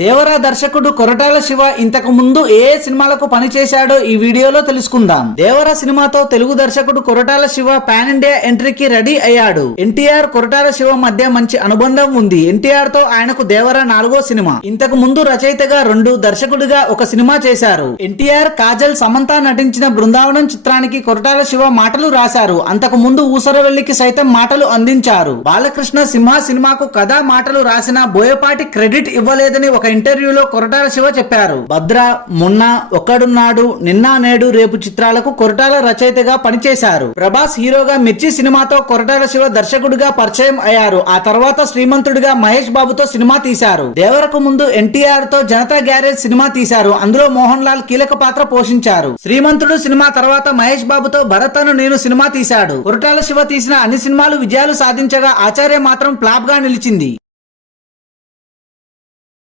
దేవరా దర్శకుడు కొరటాల శివ ఇంతకు ముందు ఏ సినిమాలకు పనిచేశాడో ఈ వీడియోలో తెలుసుకుందాం. దేవరా సినిమాతో తెలుగు దర్శకుడు Koratala Shiva pan India ఎంట్రీకి ready అయ్యాడు. ఎన్టీఆర్ కొరటాల శివ మధ్య మంచి అనుబంధం ఉంది. ఎన్టీఆర్ తో ఆయనకు దేవరా 4వ సినిమా. ఇంతకు ముందు రచయితగా 2, దర్శకుడిగా ఒక సినిమా చేశారు. ఎన్టీఆర్, కాజల్, సమంత నటించిన బృందావనం చిత్రానికి కొరటాల శివ మాటలు రాశారు. అంతకు ముందు ఊసరవెల్లికి సైతం మాటలు అందించారు. బాలకృష్ణ సింహ సినిమాకు కథా మాటలు రాసిన బోయపాటి క్రెడిట్ ఇవ్వలేదని ఒక ఇంటర్వ్యూలో కొరటాల శివ చెప్పారు. భద్ర, మొన్న, ఒక్కడున్నాడు, నిన్న నేడు, రేపు చిత్రాలకు కొరటాల రచయితగా పనిచేశారు. ప్రభాస్ హీరోగా మిర్చి సినిమాతో కొరటాల శివ దర్శకుడిగా పరిచయం అయ్యారు. ఆ తర్వాత శ్రీమంతుడిగా మహేష్ బాబుతో సినిమా తీశారు. దేవరకు ముందు ఎన్టీఆర్ తో జనతా గ్యారేజ్ సినిమా తీశారు. అందులో మోహన్ లాల్ కీలక పాత్ర పోషించారు. శ్రీమంతుడు సినిమా తర్వాత మహేష్ బాబుతో భరత్ అను నేను సినిమా తీశాడు. కొరటాల శివ తీసిన అన్ని సినిమాలు విజయాలు సాధించగా ఆచార్య మాత్రం ఫ్లాప్ గా నిలిచింది.